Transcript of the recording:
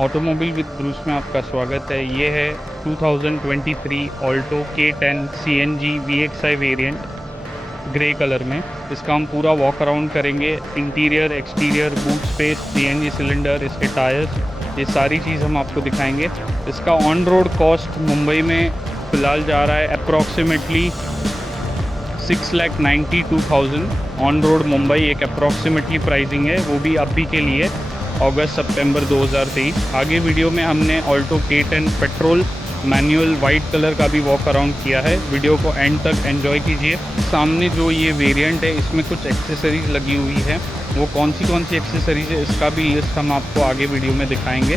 Automobile with Bruce में आपका स्वागत है। ये है 2023 Alto K10 CNG VXI variant grey colour में। इसका हम पूरा वॉक अराउंड करेंगे। Interior, exterior, boot space, CNG cylinder, इसके टायर्स, ये सारी चीज़ हम आपको दिखाएंगे। इसका ऑन रोड कॉस्ट मुंबई में फ़िलहाल जा रहा है अप्रॉक्सीमेटली 6,92,000। ऑन रोड मुंबई एक अप्रॉक्सीमेटली प्राइसिंग है, वो भी अभी के लिए अगस्त सितंबर 2023। आगे वीडियो में हमने Alto K10 petrol manual white colour का भी वॉक अराउंड किया है। वीडियो को एंड तक एंजॉय कीजिए। सामने जो ये वेरिएंट है इसमें कुछ एक्सेसरीज़ लगी हुई है, वो कौन सी एक्सेसरीज़ है इसका भी लिस्ट हम आपको आगे वीडियो में दिखाएंगे।